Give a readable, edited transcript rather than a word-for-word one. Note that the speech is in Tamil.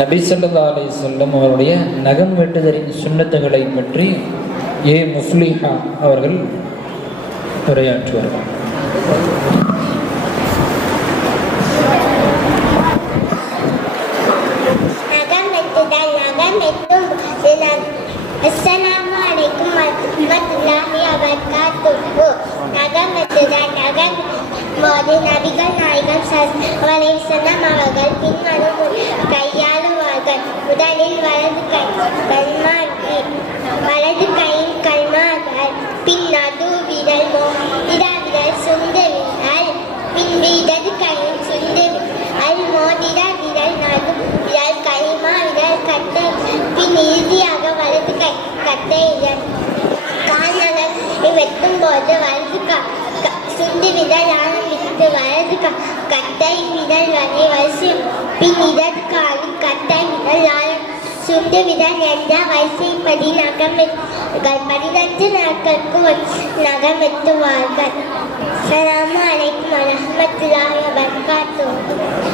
நபி ஸல்லல்லாஹு அலைஹி வஸல்லம் அவருடைய நகம் வெட்டுதலின் சுன்னத்துகளை பற்றி முஃப்லிஹா அவர்கள் உரையாற்றுவார்கள். அஸ்ஸலாமு அலைக்கும் வரஹ்மத்துல்லாஹி வபரகாத்துஹு. நகம் வெட்டுதல் போது நபிகள் நாயகம் ஸல்லல்லாஹு அலைஹி வஸல்லம் அவர்கள் பின்வரும் கையாளுவார்கள். முதலில் வலது கையின் கல்மார்கள், பின் நடு விரல், மோதிர விரல், சுண்டு விரல், பின் இடது கையின் சுண்டு விரல், மோதிர விரல், நடு விரல், கைமா விரல், கட்டை, பின் இறுதியாக வலது கை கட்டை விரல். கால் நகத்தை வெட்டும் போது வலது சுண்டு விரல் ஆரம்பித்து வலது கட்டை விரல் வரை வரிசை, பின் இடது காலின் கட்டை விரல் சுண்டு விரல் என்ற வரிசைப்படி நகம் வெட்டுவார்கள். 12 நாட்களுக்கு நகம் வெட்டுவார்கள். அஸ்ஸலாமு அலைக்கும் வரஹ்மத்துல்லாஹி வபரகாத்துஹு.